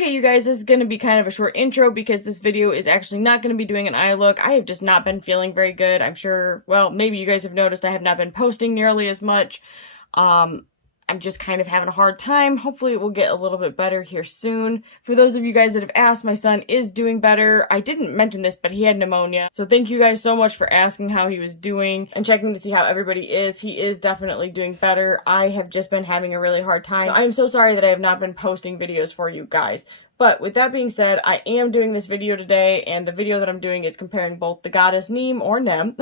Okay, you guys, this is going to be kind of a short intro because this video is actually not going to be doing an eye look. I have just not been feeling very good. I'm sure, well, maybe you guys have noticed I have not been posting nearly as much. I'm just kind of having a hard time. Hopefully it will get a little bit better here soon. For those of you guys that have asked, my son is doing better. I didn't mention this, but he had pneumonia. So thank you guys so much for asking how he was doing and checking to see how everybody is. He is definitely doing better. I have just been having a really hard time. So I am so sorry that I have not been posting videos for you guys. But with that being said, I am doing this video today, and the video that I'm doing is comparing both the Goddess Neem, or Nem,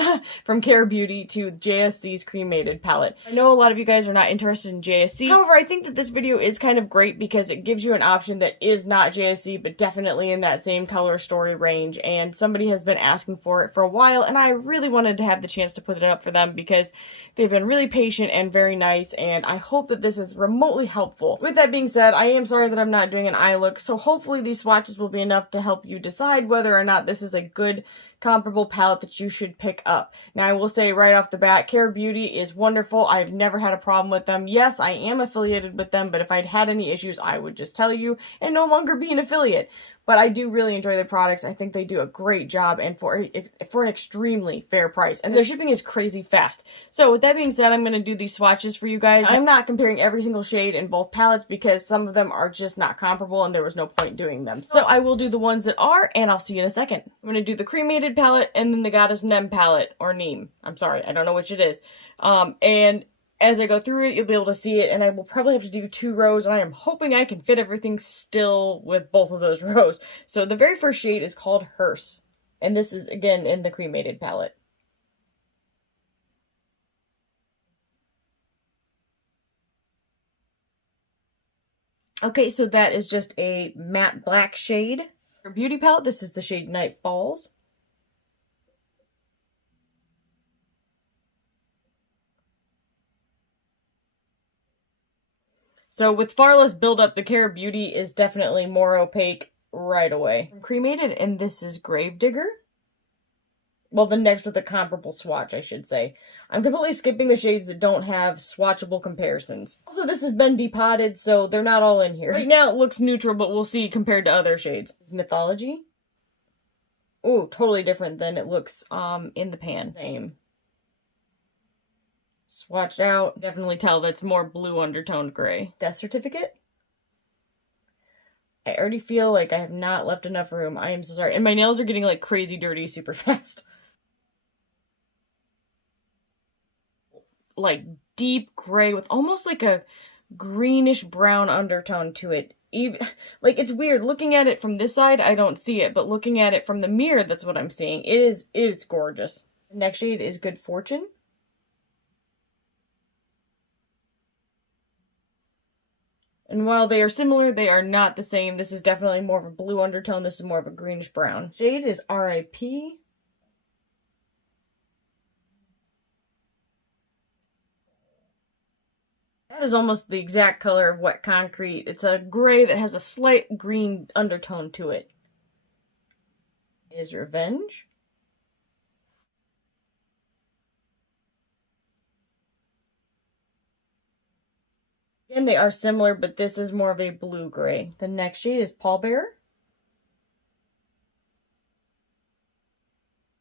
from Care Beauty to JSC's Cremated palette. I know a lot of you guys are not interested in JSC, however, I think that this video is kind of great because it gives you an option that is not JSC, but definitely in that same color story range, and somebody has been asking for it for a while, and I really wanted to have the chance to put it up for them because they've been really patient and very nice, and I hope that this is remotely helpful. With that being said, I am sorry that I'm not doing an eye look, so hopefully these swatches will be enough to help you decide whether or not this is a good comparable palette that you should pick up. Now I will say right off the bat, Care Beauty is wonderful. I've never had a problem with them. Yes, I am affiliated with them, but if I'd had any issues, I would just tell you and no longer be an affiliate. But I do really enjoy their products. I think they do a great job and for an extremely fair price. And their shipping is crazy fast. So with that being said, I'm going to do these swatches for you guys. I'm not comparing every single shade in both palettes because some of them are just not comparable and there was no point doing them. So I will do the ones that are, and I'll see you in a second. I'm going to do the Cremated palette and then the Goddess Nem palette, or Neem. I'm sorry, I don't know which it is. And as I go through it, you'll be able to see it, and I will probably have to do 2 rows, and I am hoping I can fit everything still with both of those rows. So the very first shade is called Hearse, and this is, again, in the Cremated palette. Okay, so that is just a matte black shade. For Beauty palette, this is the shade Night Falls. So with far less buildup, the Care Beauty is definitely more opaque right away. Cremated, and this is Gravedigger. Well, the next with a comparable swatch, I should say. I'm completely skipping the shades that don't have swatchable comparisons. Also, this has been depotted, so they're not all in here. Right now it looks neutral, but we'll see compared to other shades. Mythology. Ooh, totally different than it looks in the pan. Same. Swatched out. Definitely tell that's more blue undertoned gray. Death Certificate. I already feel like I have not left enough room. I am so sorry. And my nails are getting like crazy dirty super fast. Like deep gray with almost like a greenish brown undertone to it. Even like, it's weird looking at it from this side, I don't see it, but looking at it from the mirror, that's what I'm seeing. It is gorgeous. The next shade is Good Fortune. And while they are similar, they are not the same. This is definitely more of a blue undertone. This is more of a greenish brown. Shade is R.I.P. That is almost the exact color of Wet Concrete. It's a gray that has a slight green undertone to it. Is Revenge. Again, they are similar, but this is more of a blue-gray. The next shade is Pallbearer.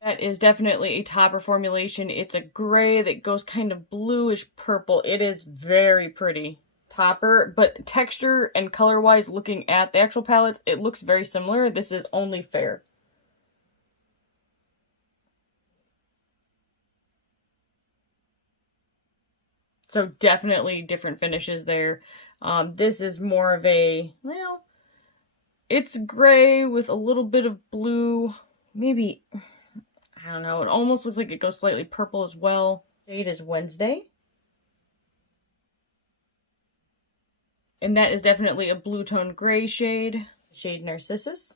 That is definitely a topper formulation. It's a gray that goes kind of bluish purple. It is very pretty. Topper, but texture and color-wise, looking at the actual palettes, it looks very similar. This is only fair. So definitely different finishes there. This is more of a, well, it's gray with a little bit of blue. Maybe, I don't know, it almost looks like it goes slightly purple as well. Shade is Wednesday. And that is definitely a blue tone gray shade. Shade Narcissus.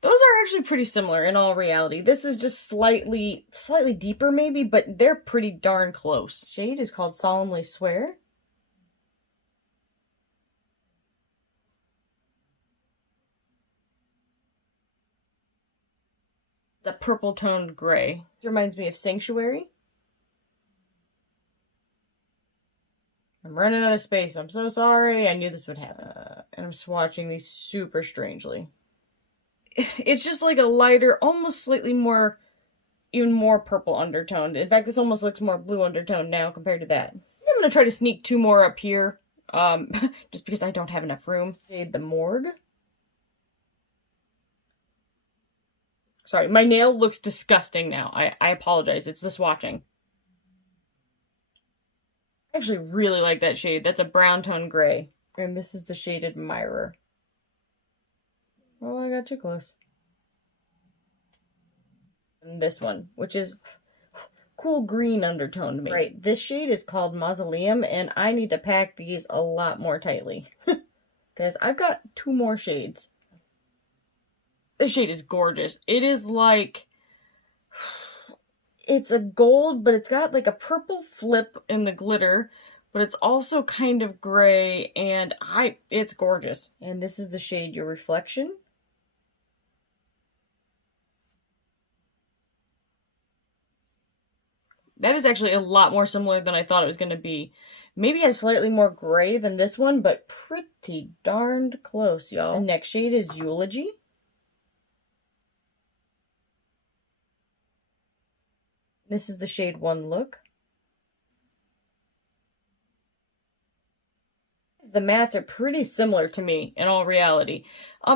Those are actually pretty similar in all reality. This is just slightly deeper maybe, but they're pretty darn close. Shade is called Solemnly Swear. It's a purple toned gray. This reminds me of Sanctuary. I'm running out of space. I'm so sorry. I knew this would happen. And I'm swatching these super strangely. It's just like a lighter, almost slightly more, even more purple undertone. In fact, this almost looks more blue undertone now compared to that. I'm going to try to sneak 2 more up here, just because I don't have enough room. Shade the Morgue. Sorry, my nail looks disgusting now. I apologize. It's the swatching. I actually really like that shade. That's a brown tone gray. And this is the shade Admirer. Oh, I got too close. And this one, which is cool green undertone to me. Right, this shade is called Mausoleum, and I need to pack these a lot more tightly. Because I've got 2 more shades. This shade is gorgeous. It is like... It's a gold, but it's got like a purple flip in the glitter, but it's also kind of gray, and it's gorgeous. And this is the shade Your Reflection. That is actually a lot more similar than I thought it was going to be. Maybe a slightly more gray than this one, but pretty darned close, y'all. The next shade is Eulogy. This is the shade One Look. The mattes are pretty similar to me in all reality.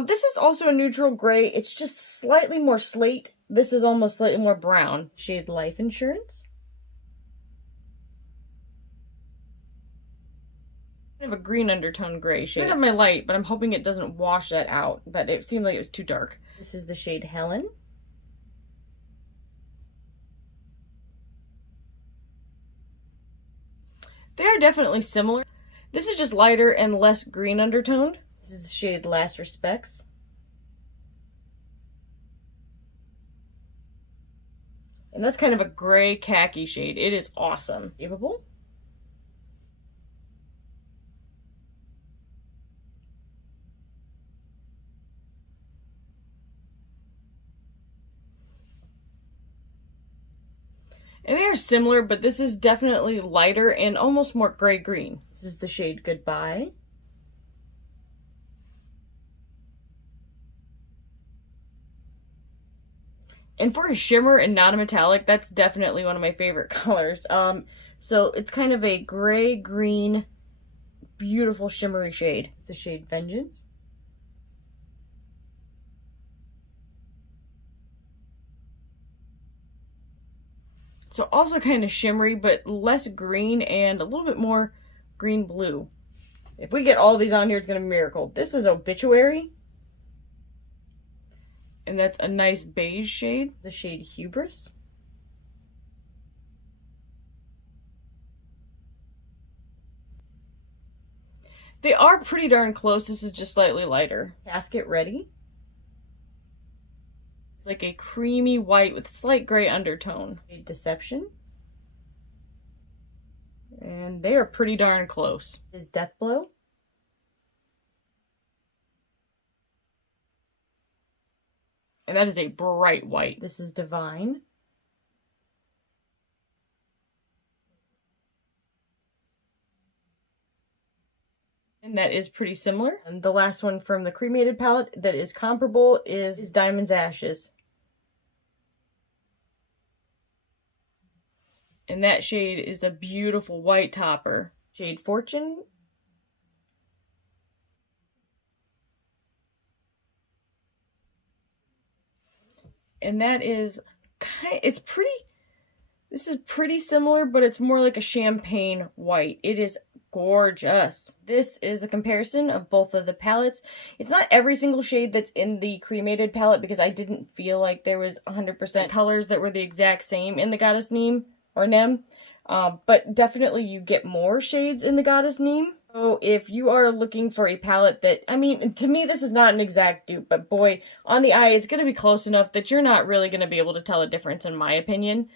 This is also a neutral gray. It's just slightly more slate. This is almost slightly more brown. Shade Life Insurance. Kind of a green undertone gray shade. I have my light, but I'm hoping it doesn't wash that out. But it seemed like it was too dark. This is the shade Helen. They are definitely similar. This is just lighter and less green undertoned. This is the shade Last Respects. And that's kind of a gray khaki shade. It is awesome. Capable. And they are similar, but this is definitely lighter and almost more gray-green. This is the shade Goodbye. And for a shimmer and not a metallic, that's definitely one of my favorite colors. So it's kind of a gray-green, beautiful shimmery shade. It's the shade Vengeance. So also kind of shimmery, but less green and a little bit more green-blue. If we get all these on here, it's going to be a miracle. This is Obituary. And that's a nice beige shade. The shade Hubris. They are pretty darn close. This is just slightly lighter. Casket Ready. Like a creamy white with slight gray undertone. Deception. And they are pretty darn close. Is Death Blow. And that is a bright white. This is Divine. And that is pretty similar. And the last one from the Cremated palette that is comparable is Diamond's Ashes. And that shade is a beautiful white topper. Shade Fortune. And that is it's pretty, this is pretty similar, but it's more like a champagne white. It is gorgeous. This is a comparison of both of the palettes. It's not every single shade that's in the Cremated palette because I didn't feel like there was 100% colors that were the exact same in the Goddess Neem. Or Nem, but definitely you get more shades in the Goddess Neem. So if you are looking for a palette that, I mean, to me this is not an exact dupe, but boy, on the eye it's going to be close enough that you're not really going to be able to tell a difference in my opinion.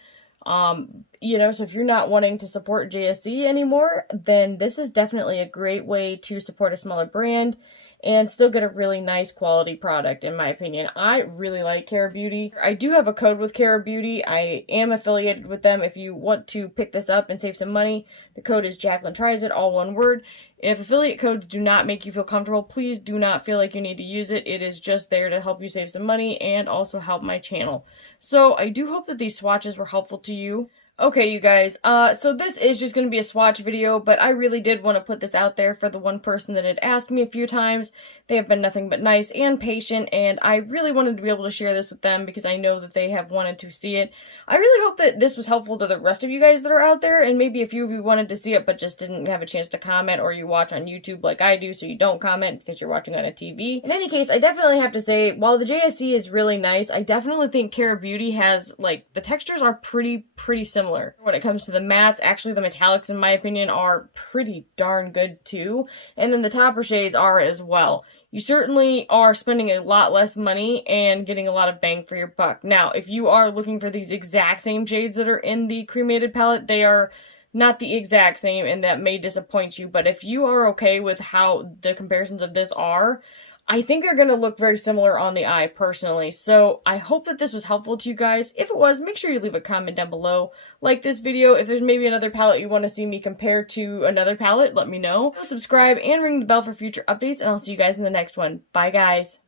you know, so if you're not wanting to support JSC anymore, then this is definitely a great way to support a smaller brand and still get a really nice quality product, in my opinion. I really like Cara Beauty. I do have a code with Cara Beauty. I am affiliated with them. If you want to pick this up and save some money, the code is Jaclyntriesit, all one word. If affiliate codes do not make you feel comfortable, please do not feel like you need to use it. It is just there to help you save some money and also help my channel. So I do hope that these swatches were helpful to you. Okay, you guys, so this is just going to be a swatch video, but I really did want to put this out there for the one person that had asked me a few times. They have been nothing but nice and patient, and I really wanted to be able to share this with them because I know that they have wanted to see it. I really hope that this was helpful to the rest of you guys that are out there, and maybe a few of you wanted to see it but just didn't have a chance to comment, or you watch on YouTube like I do, so you don't comment because you're watching on a TV. In any case, I definitely have to say, while the JSC is really nice, I definitely think Cara Beauty has, like, the textures are pretty similar. When it comes to the mattes, actually the metallics in my opinion are pretty darn good too, and then the topper shades are as well. You certainly are spending a lot less money and getting a lot of bang for your buck. Now, if you are looking for these exact same shades that are in the Cremated palette, they are not the exact same, and that may disappoint you, but if you are okay with how the comparisons of this are, I think they're going to look very similar on the eye, personally. So I hope that this was helpful to you guys. If it was, make sure you leave a comment down below. Like this video. If there's maybe another palette you want to see me compare to another palette, let me know. Subscribe and ring the bell for future updates, and I'll see you guys in the next one. Bye, guys.